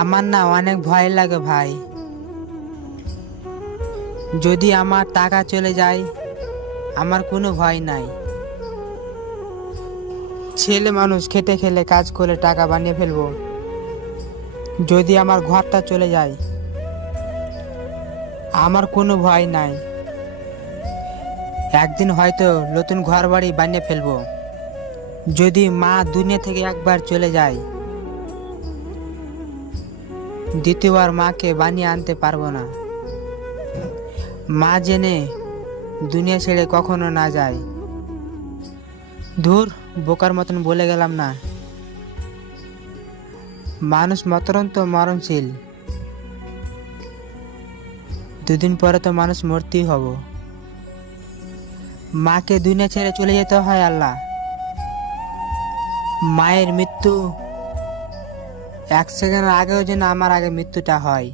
আমার না অনেক ভয় লাগে ভাই। যদি আমার টাকা চলে যায় আমার কোনো ভয় নাই। ছেলে মানুষ খেটে খেলে কাজ করে টাকা বানিয়ে ফেলবো। যদি আমার ঘরটা চলে যায় আমার কোনো ভয় নাই। একদিন হয়তো নতুন ঘর বাড়ি বানিয়ে ফেলবো। যদি মা দুনিয়া থেকে একবার চলে যায় দ্বিতীয়বার মাকে বানিয়ে আনতে পারবো না। মা জেনে দুনিয়া ছেড়ে কখনো না যায়। ধুর, বোকার মতন বলে গেলাম না। মানুষ মতরণ তো মরণশীল, দুদিন পরে তো মানুষ মরতেই হব। মাকে দুনিয়া ছেড়ে চলে যেতে হয় আল্লাহ। মায়ের মৃত্যু এক সেকেন্ড আগেও যেন আমার আগে মৃত্যুটা হয়।